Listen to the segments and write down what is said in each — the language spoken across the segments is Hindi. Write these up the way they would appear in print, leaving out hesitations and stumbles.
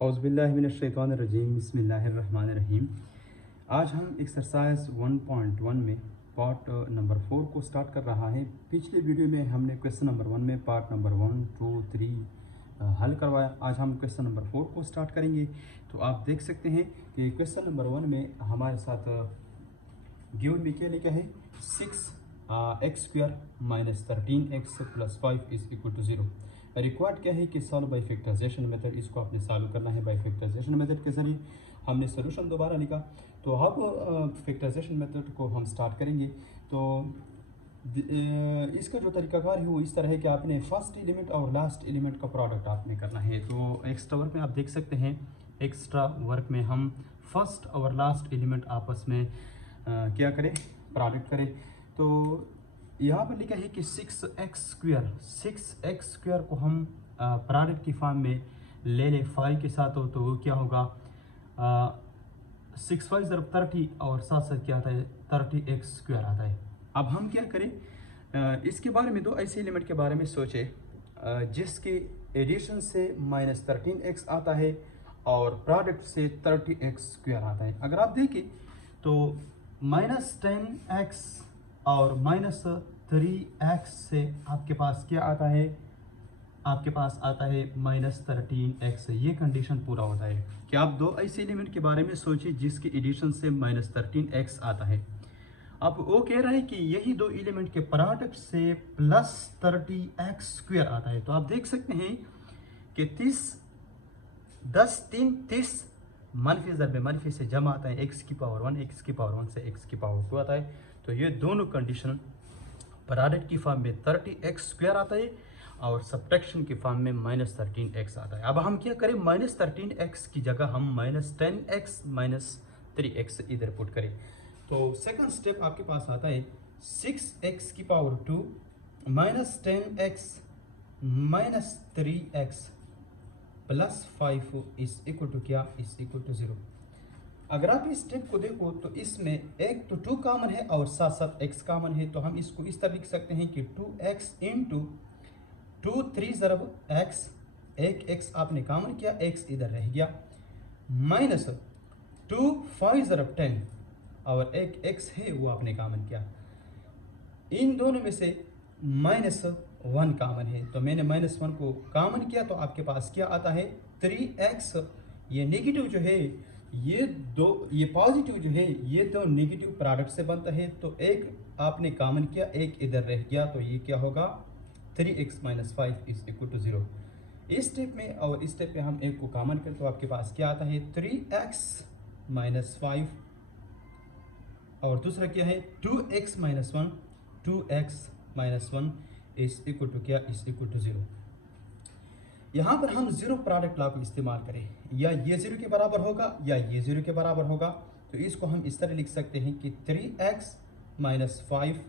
औज़ुबिल्लाहिमिनश्शैतानिर्रजीम बिस्मिल्लाहिर्रहमानिर्रहीम। आज हम एक्सरसाइज 1.1 में पार्ट नंबर 4 को स्टार्ट कर रहा है। पिछले वीडियो में हमने क्वेश्चन नंबर 1 में पार्ट नंबर 1, 2, 3 हल करवाया। आज हम क्वेश्चन नंबर 4 को स्टार्ट करेंगे। तो आप देख सकते हैं कि क्वेश्चन नंबर 1 में हमारे साथ गिवन में क्या लिखा है, 6x² minus 13x plus 5 is equal to 0। Required क्या है कि सॉल्व बाई फैक्टराइजेशन मेथड। इसको आपने सॉल्व करना है बाई फैक्टराइजेशन मेथड के जरिए। हमने सोल्यूशन दोबारा लिखा, तो अब फैक्टराइजेशन मेथड को हम स्टार्ट करेंगे। तो इसका जो तरीकाकार है वो इस तरह है कि आपने फर्स्ट एलिमेंट और लास्ट एलिमेंट का प्रोडक्ट आपने करना है। तो एक्स्ट्रा वर्क में आप देख सकते हैं, एक्स्ट्रा वर्क में हम फर्स्ट और लास्ट एलिमेंट आपस में क्या करें, प्रोडक्ट करें। तो यहाँ पर लिखा है कि 6x² को हम प्रोडक्ट की फॉर्म में ले लें 5 के साथ हो, तो वो क्या होगा, 6 5 ज़रब 30 और साथ साथ क्या आता है 30x² आता है। अब हम क्या करें, इसके बारे में दो ऐसे एलिमेंट के बारे में सोचें जिसके एडिशन से -13x आता है और प्रोडक्ट से 30x² आता है। अगर आप देखें तो -10x और -3x से आपके पास क्या आता है, आपके पास आता है -13x। ये कंडीशन पूरा होता है कि आप दो ऐसे एलिमेंट के बारे में सोचिए जिसके एडिशन से -13x आता है। अब वो कह रहा है कि यही दो एलिमेंट के प्रोडक्ट से प्लस 30x² आता है। तो आप देख सकते हैं कि 10 3 30 मनफी ज़रब मनफी से जमा आता है, x की पावर 1 x की पावर 1 से x की पावर 2 आता है। तो ये दोनों कंडीशन प्रोडक्ट की फॉर्म में 30x² आता है और सब्ट्रैक्शन की फॉर्म में -13x आता है। अब हम क्या करें, -13x की जगह हम -10x -3x इधर पुट करें। तो सेकंड स्टेप आपके पास आता है 6x की power 2 -10x -3x plus 5 is equal to क्या, इज इक्वल टू 0। अगर आप इस स्टेप को देखो तो इसमें एक तो 2 कॉमन है और साथ साथ x कॉमन है। तो हम इसको इस तरह लिख सकते हैं कि 2x इंटू 2 3 ज़रब x, एक x आपने कॉमन किया, x इधर रह गया, माइनस 2 5 ज़रब 10 और एक x है वो आपने कॉमन किया। इन दोनों में से -1 कॉमन है, तो मैंने -1 को कॉमन किया तो आपके पास क्या आता है 3x। ये नेगेटिव जो है, ये पॉजिटिव जो है, ये दो नेगेटिव प्रोडक्ट से बनता है। तो एक आपने कॉमन किया, एक इधर रह गया, तो ये क्या होगा 3x - 5 इज इक्वल टू 0। इस स्टेप में और इस स्टेप में हम एक को कॉमन करें तो आपके पास क्या आता है 3x - 5 और दूसरा क्या है 2x - 1, 2x - 1 is equal to क्या, इज इक्वल टू 0। यहाँ पर हम 0 प्रोडक्ट लॉ को इस्तेमाल करें, या ये 0 के बराबर होगा या ये 0 के बराबर होगा। तो इसको हम इस तरह लिख सकते हैं कि 3x - 5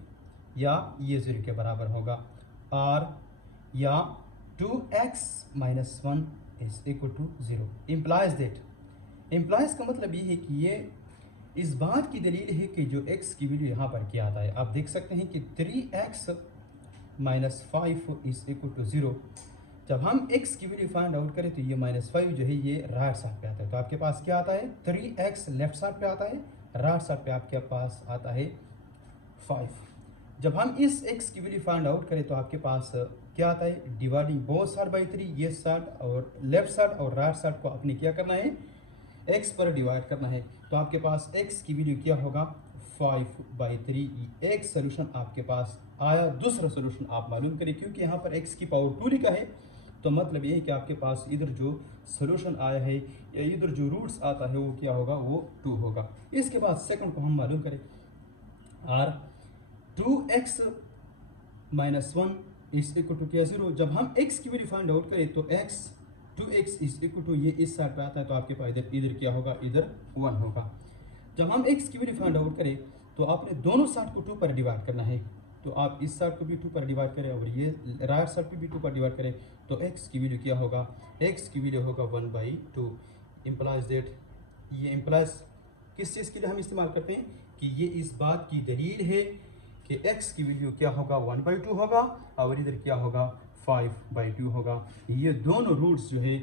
या ये 0 के बराबर होगा, और या 2x - 1 is equal to 0। Implies that, implies का मतलब ये है कि ये इस बात की दलील है कि जो x की वैल्यू यहाँ पर क्या आता है। आप देख सकते हैं कि 3x - 5 इज इक्वल टू 0। जब हम x की वैल्यू फाइंड आउट करें तो ये -5 जो है ये राइट साइड पे आता है। तो आपके पास क्या आता है 3x लेफ्ट साइड पे आता है, राइट साइड पे आपके पास आता है 5। जब हम इस x की वैल्यू फाइंड आउट करें तो आपके पास क्या आता है, डिवाइडिंग बोथ साइड बाई 3, ये साइड और लेफ्ट साइड और राइट साइड को अपने क्या करना है, x पर डिवाइड करना है। तो आपके पास x की वैल्यू क्या होगा 5/3। एक सोल्यूशन आपके पास आया। दूसरा सोल्यूशन आप मालूम करें, क्योंकि यहाँ पर x की पावर 2 लिखा है, तो मतलब ये है कि आपके पास इधर जो सोल्यूशन आया है या इधर जो रूट्स आता है वो क्या होगा, वो 2 होगा। इसके बाद सेकंड को हम मालूम करें, और 2x - 1 इज इक्वल टू क्या 0। जब हम x की वैल्यू फाइंड आउट करें तो 2x इज इक्वल टू ये इस साइड पे आता है, तो आपके पास इधर क्या होगा, इधर 1 होगा। जब हम x की वैल्यू फाइंड आउट करें तो आपने दोनों साइड को 2 पर डिवाइड करना है। तो आप इस साइड को भी 2 पर डिवाइड करें और ये राइट साइड पे भी 2 पर डिवाइड करें, तो x की वैल्यू क्या होगा, x की वैल्यू होगा 1/2। इम्प्लाइज दैट, ये इम्प्लाइज किस चीज़ के लिए हम इस्तेमाल करते हैं कि ये इस बात की दलील है कि x की वैल्यू क्या होगा 1/2 होगा और इधर क्या होगा 5/2 होगा। ये दोनों रूट्स जो है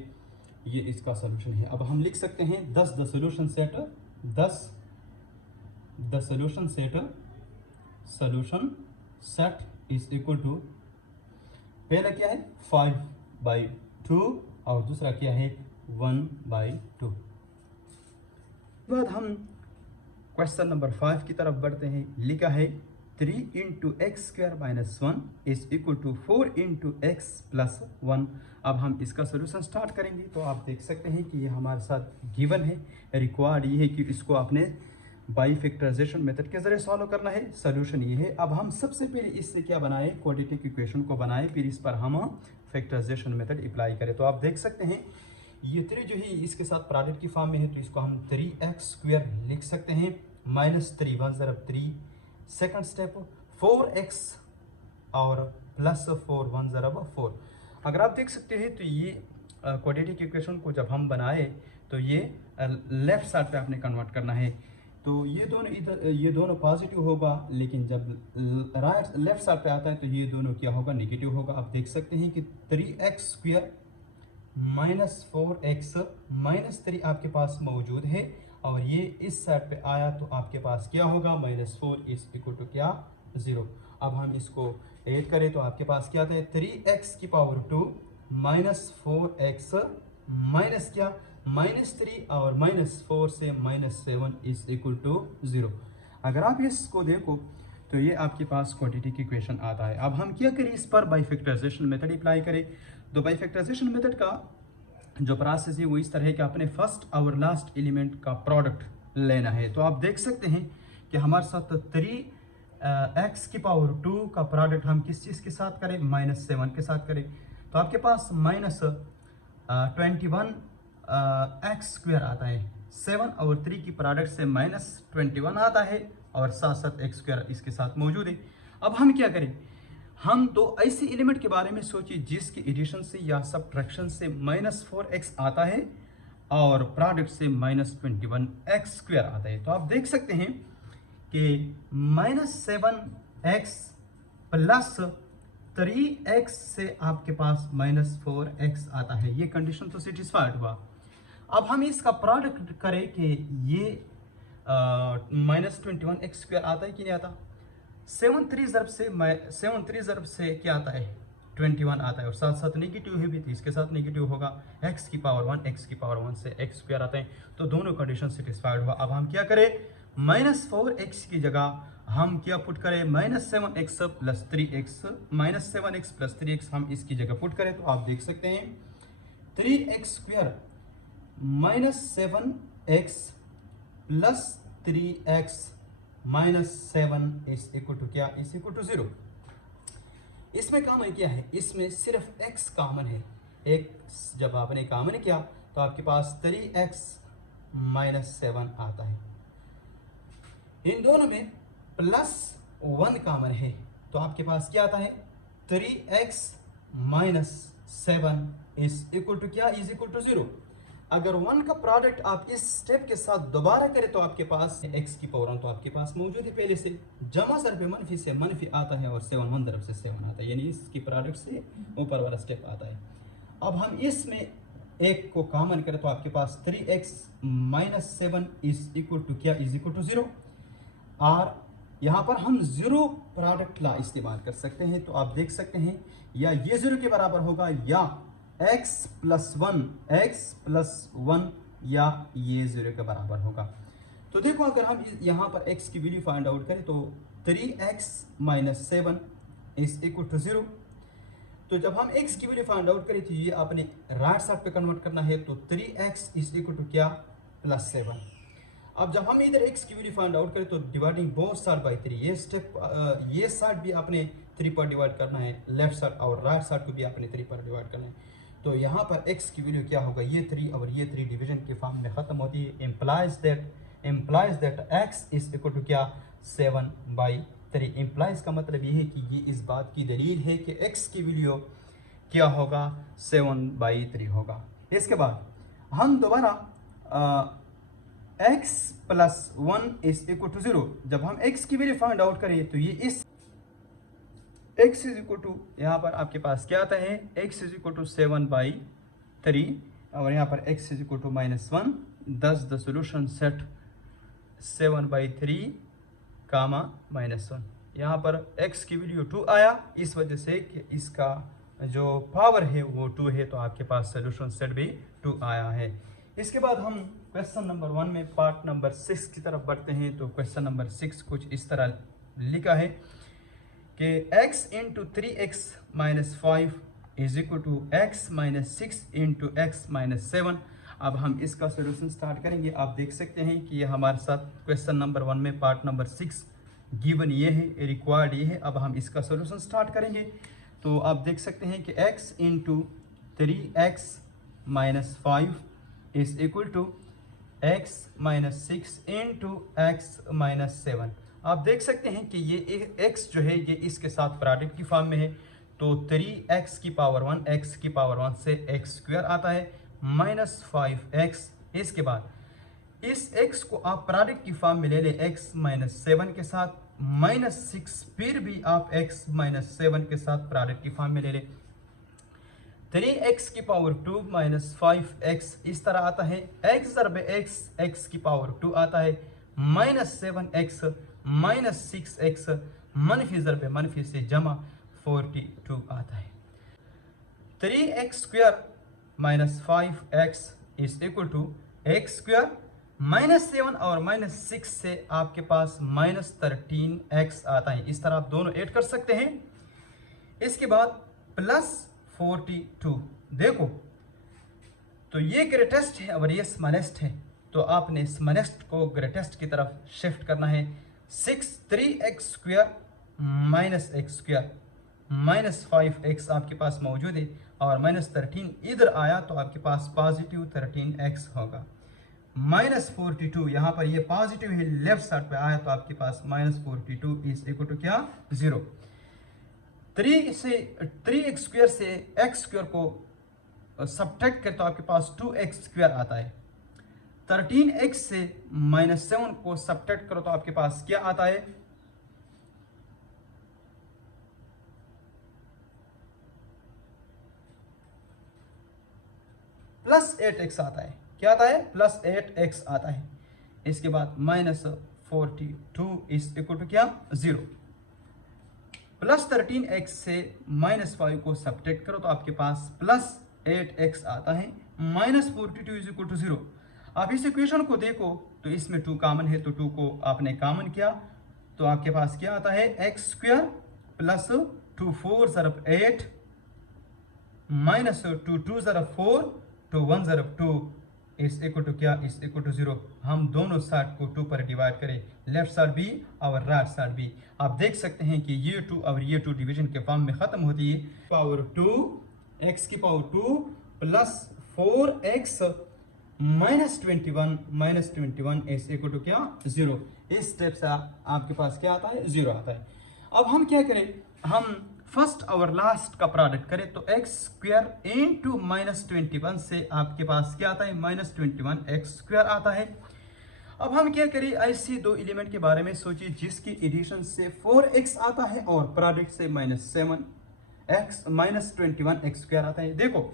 ये इसका सोल्यूशन है। अब हम लिख सकते हैं 10 the solution set, 10 the solution set is equal to, पहला क्या है 5/2 और दूसरा क्या है 1/2। बाद हम क्वेश्चन नंबर 5 की तरफ बढ़ते हैं। लिखा है 3 × x² - 1 is equal to 4 × x + 1। अब हम इसका सोल्यूशन स्टार्ट करेंगे। तो आप देख सकते हैं कि ये हमारे साथ गिवन है, रिक्वायर्ड ये है कि इसको आपने बाई फैक्टराइजेशन मेथड के जरिए सॉल्व करना है। सोल्यूशन ये है। अब हम सबसे पहले इससे क्या बनाए, क्वाड्रेटिक इक्वेशन को बनाए, फिर इस पर हम फैक्टराइजेशन मेथड अप्लाई करें। तो आप देख सकते हैं ये 3 जो है इसके साथ प्रोडक्ट की फॉर्म में है, तो इसको हम 3x² लिख सकते हैं, -3 1 ज़रब 3, सेकंड स्टेप 4x और +4 1 ज़रब 4। अगर आप देख सकते हैं तो ये क्वाड्रेटिक इक्वेशन को जब हम बनाए तो ये लेफ्ट साइड पे आपने कन्वर्ट करना है। तो ये दोनों इधर, ये दोनों पॉजिटिव होगा, लेकिन जब राइट लेफ्ट साइड पे आता है तो ये दोनों क्या होगा, नेगेटिव होगा। आप देख सकते हैं कि 3x² -4x -3 आपके पास मौजूद है और ये इस साइड पे आया तो आपके पास क्या होगा, -4 इज इक्वल टू क्या 0। अब हम इसको ऐड करें तो आपके पास क्या आता है 3x⁻² -4x माइनस क्या -3 और -4 से -7 इज इक्वल टू 0। अगर आप इसको देखो तो ये आपके पास क्वाड्रेटिक इक्वेशन आता है। अब हम क्या करें, इस पर बाई फैक्टराइजेशन मेथड अप्लाई करें। तो बाई फैक्टराइजेशन मेथड का जो प्रोसेस है वो इस तरह है कि अपने फर्स्ट और लास्ट एलिमेंट का प्रोडक्ट लेना है। तो आप देख सकते हैं कि हमारे साथ 3x⁻² का प्रोडक्ट हम किस चीज़ के साथ करें, -7 के साथ करें। तो आपके पास -21x² आता है, 7 और 3 की प्रोडक्ट से -21 आता है और साथ साथ x² इसके साथ मौजूद है। अब हम क्या करें, हम तो ऐसे एलिमेंट के बारे में सोचिए जिसके एडिशन से या सब्ट्रैक्शन से -4x आता है और प्रोडक्ट से -21x² आता है। तो आप देख सकते हैं कि -7x + 3x से आपके पास -4x आता है। ये कंडीशन तो सेटिस्फाइड हुआ। अब हम इसका प्रोडक्ट करें कि ये -21x² आता है कि नहीं आता। 7 3 ज़रब से क्या आता है 21 आता है और साथ साथ नेगेटिव है भी, तो इसके साथ नेगेटिव होगा। x⁻1 से x² आता है, तो दोनों कंडीशन सेटिस्फाइड हुआ। अब हम क्या करें, -4x की जगह हम क्या पुट करें, -7x + 3x, -7x + 3x हम इसकी जगह पुट करें। तो आप देख सकते हैं 3x² -7x + 3x -7 is equal to क्या, इज इक्वल टू 0। इसमें कॉमन क्या है, इसमें सिर्फ x कॉमन है। एक जब आपने कॉमन किया तो आपके पास 3x -7 आता है। इन दोनों में +1 कॉमन है तो आपके पास क्या आता है 3x -7 इज इक्वल टू क्या, इज इक्वल टू 0। अगर 1 का प्रोडक्ट आप इस स्टेप के साथ दोबारा करें तो आपके पास x⁻1 तो आपके पास मौजूद है पहले से, जमा ज़रब मनफी से मनफी आता है और 7 1 तरफ से 7 आता है, यानी इसकी प्रोडक्ट से ऊपर वाला स्टेप आता है। अब हम इसमें एक को कॉमन करें तो आपके पास 3x -7 इज इक्वल टू क्या, इज इक्वल टू 0। और यहाँ पर हम 0 प्रोडक्ट ला इस्तेमाल कर सकते हैं। तो आप देख सकते हैं या ये 0 के बराबर होगा या x + 1 या ये 0 के बराबर होगा। तो देखो अगर हम यहाँ पर x की वैल्यू फाइंड आउट करें तो 3x -7 इज इक्वल टू 0। तो जब हम x की वैल्यू फाइंड आउट करें तो ये आपने राइट साइड पे कन्वर्ट करना है, तो 3x इज इक्वल टू क्या, +7। अब जब हम इधर x की वैल्यू फाइंड आउट करें तो डिवाइडिंग बोथ साइड बाय 3, ये स्टेप ये साइड भी आपने 3 पर डिवाइड करना है, लेफ्ट साइड और राइट साइड को भी आपने 3 पर डिवाइड करना है। तो यहाँ पर x की वैल्यू क्या होगा, ये 3 और ये 3 डिवीजन के फॉर्म में ख़त्म होती है। Implies that x is equal to क्या, 7/3। इम्प्लाइज का मतलब ये है कि ये इस बात की दलील है कि x की वैल्यू क्या होगा, 7/3 होगा। इसके बाद हम दोबारा x + 1 इज इक्वल टू 0, जब हम x की वैल्यू फाइंड आउट करें तो ये इस x इज इक्वल टू यहाँ पर आपके पास क्या आता है, x इज इक्वल टू 7/3 और यहाँ पर x is equal to -1, thus the solution set 7/3 comma -1। यहाँ पर x की वैल्यू 2 आया, इस वजह से कि इसका जो पावर है वो 2 है, तो आपके पास सोल्यूशन सेट भी 2 आया है। इसके बाद हम क्वेश्चन नंबर 1 में पार्ट नंबर 6 की तरफ बढ़ते हैं। तो क्वेश्चन नंबर 6 कुछ इस तरह लिखा है कि x into 3x minus 5 is equal to x minus 6 into x minus 7। अब हम इसका सोल्यूशन स्टार्ट करेंगे। आप देख सकते हैं कि ये हमारे साथ क्वेश्चन नंबर 1 में पार्ट नंबर 6 गिवन ये है, रिक्वायर्ड ये है। अब हम इसका सोल्यूशन स्टार्ट करेंगे। तो आप देख सकते हैं कि x into 3x minus 5 is equal to x minus 6 into x minus 7। आप देख सकते हैं कि ये x जो है ये इसके साथ प्रोडक्ट की फॉर्म में है। तो 3x की पावर 1 x की पावर 1 से x स्क्वायर आता है माइनस 5x। इसके बाद इस x को आप प्रोडक्ट की फॉर्म में ले ले x माइनस 7 के साथ, माइनस 6 फिर भी आप x माइनस 7 के साथ प्रोडक्ट की फॉर्म में ले ले। 3x की पावर 2 माइनस 5x इस तरह आता है, x ज़रब x की पावर 2 आता है, माइनस 7x माइनस 6x मनफी ज़रब मनफी से जमा 42 आता है। 3x square minus 5x is equal to x square, minus 7 और माइनस 6 से आपके पास माइनस 13x आता है। इस तरह आप दोनों ऐड कर सकते हैं। इसके बाद प्लस 42। देखो तो ये ग्रेटेस्ट है और ये स्मॉलेस्ट है, तो आपने स्मॉलेस्ट को ग्रेटेस्ट की तरफ शिफ्ट करना है। 3x square minus x square minus 5x आपके पास मौजूद है और माइनस 13 इधर आया तो आपके पास पॉजिटिव 13x होगा। माइनस 42 यहाँ पर ये पॉजिटिव है, लेफ्ट साइड पे आया तो आपके पास माइनस 42 इज इक्वल टू क्या 0। 3x स्क्वायर से x स्क्वायर को सब्ट्रैक्ट करते तो आपके पास 2x स्क्वायर आता है। 13x से माइनस 7 को सब्ट्रैक्ट करो तो आपके पास क्या आता है, प्लस 8x आता है। क्या आता है, प्लस 8x आता है। इसके बाद माइनस 42 इज इक्वल टू क्या 0। प्लस 13x से माइनस 5 को सब्ट्रैक्ट करो तो आपके पास प्लस 8x आता है, माइनस 42 इज इक्वल टू 0। आप इस इक्वेशन को देखो तो इसमें 2 कॉमन है, तो 2 को आपने कॉमन किया तो आपके पास क्या आता है x स्क्वायर प्लस 2 4 ज़रब 8 माइनस 2 2 ज़रब 4 तो 1 ज़रब 2 इज इक्वल टू क्या इज इक्वल टू 0। हम दोनों साइड को 2 पर डिवाइड करें, लेफ्ट साइड भी और राइट साइड भी। आप देख सकते हैं कि ये 2 और ये 2 डिवीजन के फॉर्म में खत्म होती है। पावर 2 x की power 2 plus 4x minus 21 is equal to क्या 0। इस स्टेप से आपके पास क्या आता है 0 आता है। अब हम क्या करें, हम फर्स्ट और लास्ट का प्रोडक्ट करें तो x स्क्वायर इंटू माइनस 21 से आपके पास क्या आता है माइनस 21x स्क्वायर आता है। अब हम क्या करें, ऐसी 2 एलिमेंट के बारे में सोचिए जिसकी एडिशन से 4x आता है और प्रोडक्ट से minus 7x minus 21x square आता है। देखो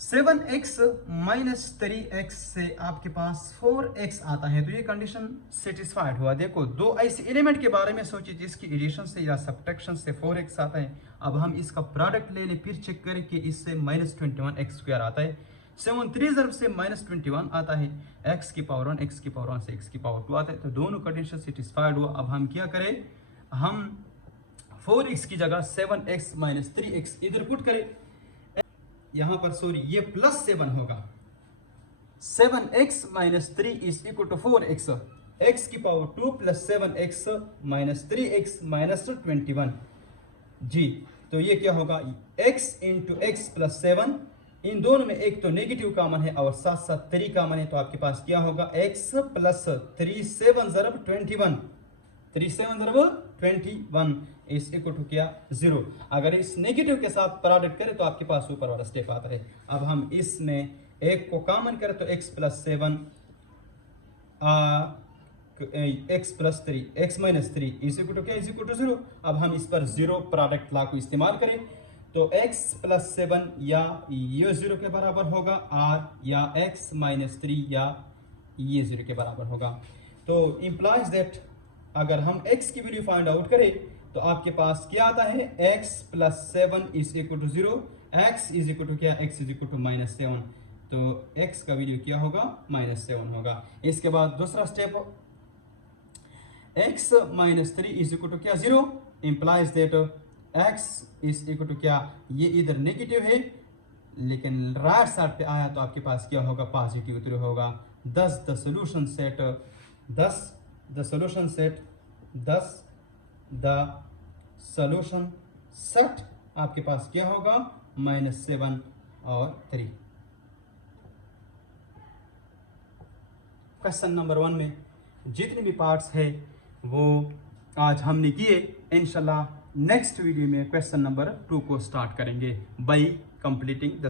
7x माइनस 3x से आपके पास 4x आता है, तो ये कंडीशन सेटिस्फाइड हुआ। देखो 2 ऐसे एलिमेंट के बारे में सोचिए जिसकी एडिशन से या सब्ट्रैक्शन से 4x आता है। अब हम इसका प्रोडक्ट ले लें, फिर चेक करें कि इससे माइनस 21x स्क्वायर आता है। 7 3 ज़रब से माइनस 21 आता है, x की पावर 1 x की पावर 1 से x की पावर 2 आता है, तो दोनों कंडीशन सेटिस्फाइड हुआ। अब हम क्या करें, हम 4x की जगह 7x माइनस 3x इधर पुट करें। यहाँ पर सॉरी ये प्लस 7 होगा, 7x minus 3 is equal to 4x, x की power 2 plus 7x minus 3x minus 21 जी। तो ये क्या होगा, x इंटू एक्स प्लस 7, इन दोनों में एक तो नेगेटिव कॉमन है और साथ साथ 3 कॉमन है, तो आपके पास क्या होगा x प्लस 3 7 ज़रब 21, 3 7 ज़रब 21 इज इक्वल टू क्या 0। अगर इस नेगेटिव के साथ प्रोडक्ट करें तो आपके पास ऊपर वाला स्टेप आता है। अब हम इसमें एक को कॉमन करें तो x plus 7 x plus 3 x minus 3 is equal to क्या इज इक्वल टू 0। अब हम इस पर 0 प्रोडक्ट लॉ को इस्तेमाल करें तो x प्लस 7 या ये 0 के बराबर होगा, r या x माइनस 3 या ये 0 के बराबर होगा। तो इम्प्लाइज दैट अगर हम x की वैल्यू फाइंड आउट करें तो आपके पास क्या आता है, x plus 7 is equal to 0, x is equal to क्या, x is equal to minus 7। तो x का वैल्यू क्या होगा, माइनस 7 होगा। इसके बाद दूसरा step, x minus 3 is equal to क्या, 0, implies that x is equal to क्या, ये इधर नेगेटिव है लेकिन राइट साइड पे आया तो आपके पास क्या होगा, पॉजिटिव उधर होगा। 10 the solution set 10 the solution set 10 the solution set आपके पास क्या होगा, माइनस 7 और 3। क्वेश्चन नंबर 1 में जितने भी पार्ट्स है वो आज हमने किए। इंशाल्लाह नेक्स्ट वीडियो में क्वेश्चन नंबर 2 को स्टार्ट करेंगे बाई कंप्लीटिंग द